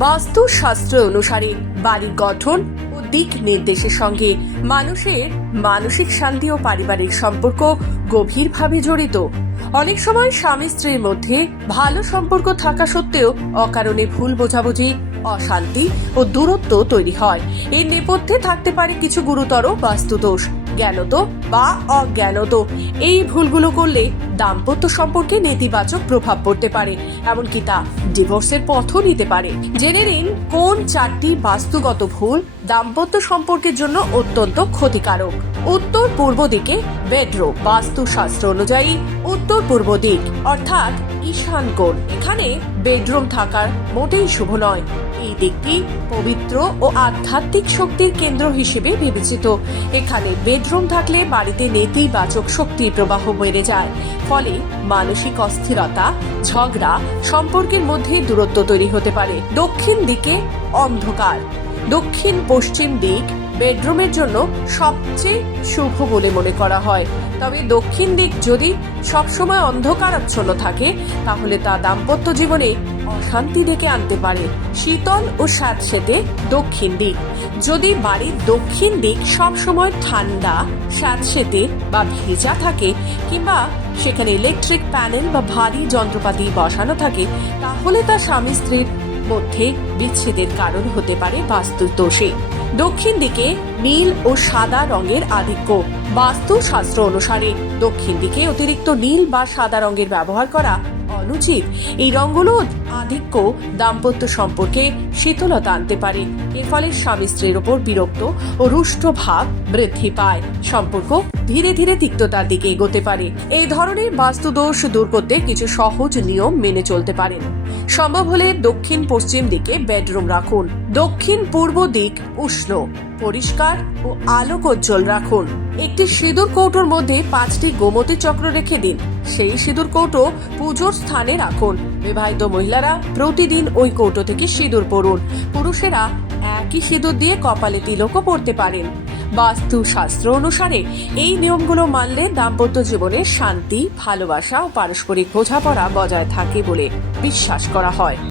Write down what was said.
বাস্তুশাস্ত্র অনুসারে বাড়ির গঠন ও দিক নির্দেশের সঙ্গে মানুষের মানসিক শান্তি ও পারিবারিক সম্পর্ক গভীরভাবে জড়িত। অনেক সময় স্বামী স্ত্রীর মধ্যে ভালো সম্পর্ক থাকা সত্ত্বেও অকারণে ভুল বোঝাবুঝি, অশান্তি ও দূরত্ব তৈরি হয়। এর নেপথ্যে থাকতে পারে কিছু গুরুতর বাস্তুদোষ, জ্ঞানত বা অজ্ঞানত। এই ভুলগুলো করলে দাম্পত্য সম্পর্কে নেতিবাচক প্রভাব পড়তে পারে, এমনকি তা ডিভোর্সের পথও নিতে পারে। জেনে নিন কোন 4টি বাস্তুগত ভুল দাম্পত্য সম্পর্কের জন্য অত্যন্ত ক্ষতিকারক। উত্তর পূর্ব দিকে বেডরুম। বাস্তুশাস্ত্র অনুযায়ী উত্তর পূর্ব দিক অর্থাৎ ঈশান কোণ, এখানে বেডরুম থাকার মোটেই শুভ নয়। এই দিকটি পবিত্র ও আধ্যাত্মিক শক্তির কেন্দ্র হিসেবে বিবেচিত। এখানে বেডরুম থাকলে বাড়িতে নেতিবাচক শক্তির প্রবাহ বেড়ে যায়, ফলে মানসিক অস্থিরতা, ঝগড়া, সম্পর্কের মধ্যে দূরত্ব তৈরি হতে পারে। দক্ষিণ দিকে অন্ধকার। দক্ষিণ পশ্চিম দিক বেডরুমের জন্য সবচেয়ে শুভ বলে মনে করা হয়, তবে দক্ষিণ দিক যদি সবসময় অন্ধকারাচ্ছন্ন থাকে তাহলে তা দাম্পত্য জীবনে অশান্তি ডেকে আনতে পারে। শীতল ও স্যাঁতসেঁতে দক্ষিণ দিক। যদি বাড়ির দক্ষিণ দিক সবসময় ঠান্ডা, স্যাঁতসেঁতে বা ভেজা থাকে, কিংবা সেখানে ইলেকট্রিক প্যানেল বা ভারী যন্ত্রপাতি বসানো থাকে, তাহলে তা স্বামী স্ত্রীর মধ্যে বিচ্ছেদের কারণ হতে পারে বাস্তু দোষে। দক্ষিণ দিকে নীল ও সাদা রঙের আধিক্য। বাস্তুশাস্ত্র অনুসারে দক্ষিণ দিকে অতিরিক্ত নীল বা সাদা রঙের ব্যবহার করা অনুচিত। এই রঙগুলোর আধিক্য দাম্পত্য সম্পর্কে শীতলতা আনতে পারে। এর ফলে স্বামী স্ত্রীর উপর বিরক্ত ও রুষ্ট ভাব বৃদ্ধি পায়। সম্পর্ক ধীরে ধীরে তিক্ততার দিকে এগোতে পারে। এই ধরনের বাস্তুদোষ দূর করতে কিছু সহজ নিয়ম মেনে চলতে পারেন। সম্ভব হলে দক্ষিণ পশ্চিম দিকে বেডরুম রাখুন। দক্ষিণ পূর্ব দিক উষ্ণ, পরিষ্কার ও আলোকোজ্জ্বল রাখুন। একটি সিঁদুর কৌটোর মধ্যে 5টি গোমতী চক্র রেখে দিন। সেই সিঁদুর কৌটো পুজোর স্থানে রাখুন। বিবাহিত মহিলারা প্রতিদিন ওই কৌটো থেকে সিঁদুর পরুন। পুরুষেরা একই সিঁদুর দিয়ে কপালে তিলকও পরতে পারেন। বাস্তুশাস্ত্র অনুসারে এই নিয়মগুলো মানলে দাম্পত্য জীবনে শান্তি, ভালোবাসা ও পারস্পরিক বোঝাপড়া বজায় থাকে বলে বিশ্বাস করা হয়।